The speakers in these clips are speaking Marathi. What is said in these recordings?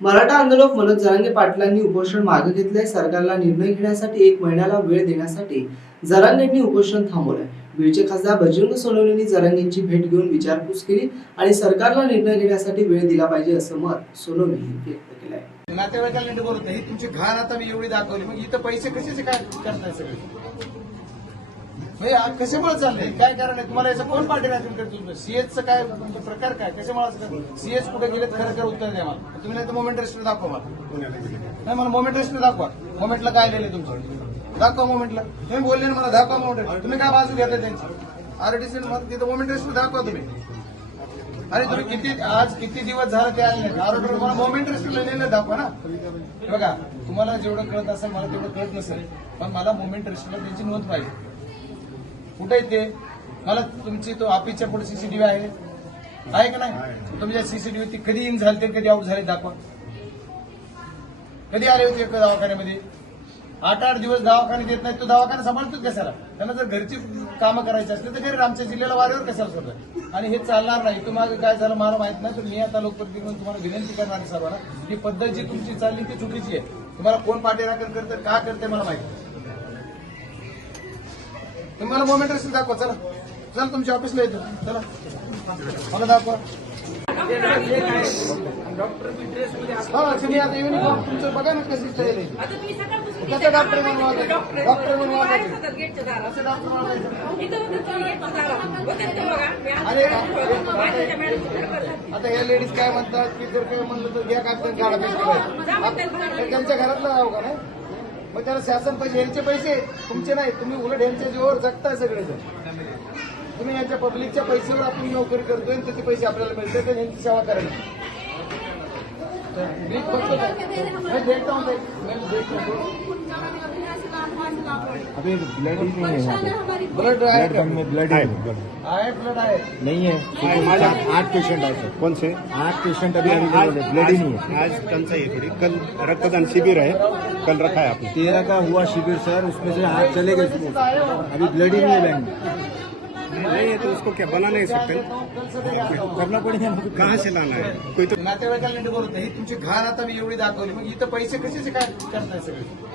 मराठा आंदोलक मनोज जरांगे पाटलांनी उपोषण मागे घेतलंय. सरकारला निर्णय घेण्यासाठी एक महिन्याला वेळ देण्यासाठी जरांगेंनी उपोषण थांबवलंय. बीडचे खासदार बजरंग सोनवणेंनी जरांगेंची भेट घेऊन विचारपूस केली आणि सरकारला निर्णय घेण्यासाठी वेळ दिला पाहिजे असं मत सोनवणे व्यक्त केलंय. नातेवाईकाला नीट बोलत नाही तुमची घाण आता मी एवढी दाखवली. मग इथं पैसे कशाचे काय करताय सगळे? कशामुळे चाललंय? काय कारण आहे? तुम्हाला याचं कोण पाठीराखण करतो तुमचं सीएचचं काय तुमचा प्रकार काय? कशामुळे सीएच कुठे गेलेत? खरं खरं उत्तर द्या मला. तुम्ही नाही तर मोमेंट रेस्टर दाखवा मला. नाही मला मोमेंट रेस्टर दाखवा. मोमेंटला काय लिहिले तुमचं? दाखवा मोमेंटला तुम्ही बोलले ना मला दाखवा मोमेंट तुम्ही काय बाजू घेताय त्यांची? आरडीसी तिथं मोमेंट रेस्टर दाखवा तुम्ही. अरे तुम्ही किती आज किती दिवस झाले ते आले नाही आरोग्य मला मोमेंट रेस्ट लिहिलेलं दाखवा ना. बघा तुम्हाला जेवढं कळत असेल मला तेवढं कळत नसेल पण मला मोमेंट रेस्टला त्यांची नोंद पाहिजे. कुठे ते? मला तुमची तो ऑफिसच्या पुढे सीसीटीव्ही आहे. आहे का नाही? तुमच्या सीसीटीव्ही ती कधी इन झाले ते कधी आउट झाले दाखवा. कधी आले होते एका दवाखान्यामध्ये? आठ आठ दिवस दवाखाने देत नाही तो दवाखाना सांभाळतोच कशाला? त्यांना जर घरची कामं करायची असली तर घरी आमच्या जिल्ह्याला वारेवर कशाला सोडलं आणि हे चालणार नाही. तुम्हाला काय झालं मला माहीत नाही पण मी आता लोकप्रतिनिधी म्हणून तुम्हाला विनंती करणार आहे सर्वांना ही पद्धत जी तुमची चालली ती चुकीची आहे. तुम्हाला कोण पाठीराखण करतं का करते मला माहिती तुम्ही मला मोमेंट रसीद दाखवा चला चला तुमच्या ऑफिसला येतो चला मला दाखवा हा तुम्ही आता युनिफॉर्म तुमचं बघा ना कशी स्टाईल आहे आता मी सकाळपासून कसं डॉक्टर म्हणून वागायचं? डॉक्टर डॉक्टर म्हणून वागायचं? बाहेर होतात गेटच्या दारात. कसं डॉक्टर वागायचं? इथं होते तुम्ही गेटच्या दारात. होते ते बघा. मी आज अरे, बाहेरच्या मॅडमचं घर करतात. आता हे लेडीज काय म्हणतात की जर काय म्हणलं तर घ्या काढा पैसे त्यांच्या घरातलं राहू का नाही मग त्याला शासन पैसे यांचे पैसे तुमचे नाही तुम्ही उलट यांच्या जीवावर जगताय सगळेजण. तुम्ही यांच्या पब्लिकच्या पैशावर आपण नोकरी करतोय आणि त्याचे पैसे आपल्याला मिळतात आणि यांची सेवा करायची मी देखता हूँ मैं देखता हूँ. अभी ब्लड ही नहीं है यहाँ पे। ब्लड आहे ब्लड में ब्लड ही नहीं है। है आठ पेशेंट आए सर। कौन से? आठ पेशेंट अभी अवेलेबल है ब्लड ही नहीं है। आज टंचाई है थोड़ी कल रक्तदान शिविर है कल रखा है आपने। तेरह का हुआ शिविर सर उसमें से आठ चले गए अभी ब्लड ही नहीं है बैंक में नहीं है तो उसको क्या बना नहीं सकते करना पड़ेगा हमको। कहाँ से लाना है? कोई तो नातेवाईकाला नीट बोलत नाही ही तुमची घाण आता मी एवढी दाखवली मग इथं पैसे कशाचे काय करताय सगळे म्हणजे आ-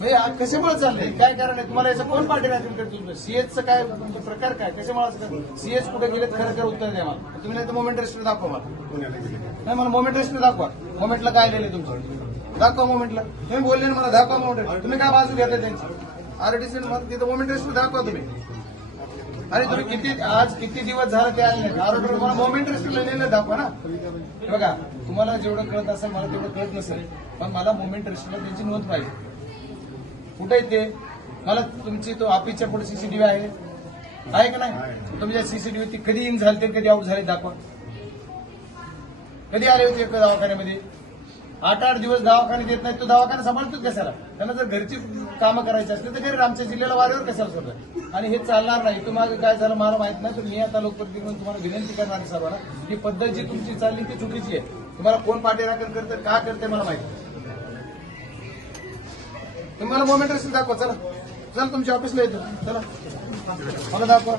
कशामुळे चाललंय? काय कारण आहे? तुम्हाला याचं कोण पाठीराखण करतो तुमचं? सीएचचं काय तुमचा प्रकार काय? कशामुळे सीएच कुठे गेलेत? खरं खरं उत्तर द्या मला. तुम्ही नाही तर मोमेंट रेस्टर दाखवा मला. नाही मला मोमेंट रेस्टर दाखवा. मोमेंटला काय लिहिले तुमचं? दाखवा मोमेंटला तुम्ही बोलले ना मला दाखवा मोमेंट तुम्ही काय बाजू घेताय त्यांची? आरटीसी तिथं मोमेंट रेस्टर दाखवा तुम्ही. अरे तुम्ही किती आज किती दिवस झाले ते आले नाही आरोग्य मला मोमेंट रेस्ट लिहिलेलं दाखवा ना. बघा तुम्हाला जेवढं कळत असेल मला तेवढं कळत नसेल पण मला मोमेंट रेस्टला त्यांची नोंद पाहिजे. कुठे ते? मला तुमची तो ऑफिसच्या पुढे सीसीटीव्ही आहे. आहे का नाही? तुमच्या सीसीटीव्ही ती कधी इन झाले ते कधी आउट झाले दाखवा. कधी आले होते एका दवाखान्यामध्ये? आठ आठ दिवस दवाखाने देत नाही तो दवाखाना सांभाळतोच कशाला? त्यांना जर घरची कामं करायची असली तर घरी आमच्या जिल्ह्याला वारेवर कशाला सोडलं आणि हे चालणार नाही. तुम्हाला काय झालं मला माहीत नाही. पण मी आता लोकप्रतिनिधी म्हणून तुम्हाला विनंती करणार आहे सर्वांना ही पद्धत जी तुमची चालली ती चुकीची आहे. तुम्हाला कोण पाठीराखण करतं का करते मला माहिती तुम्ही मला मोमेंट दाखवा चला. चला तुमच्या ऑफिसला येतो. चला. मला दाखवा.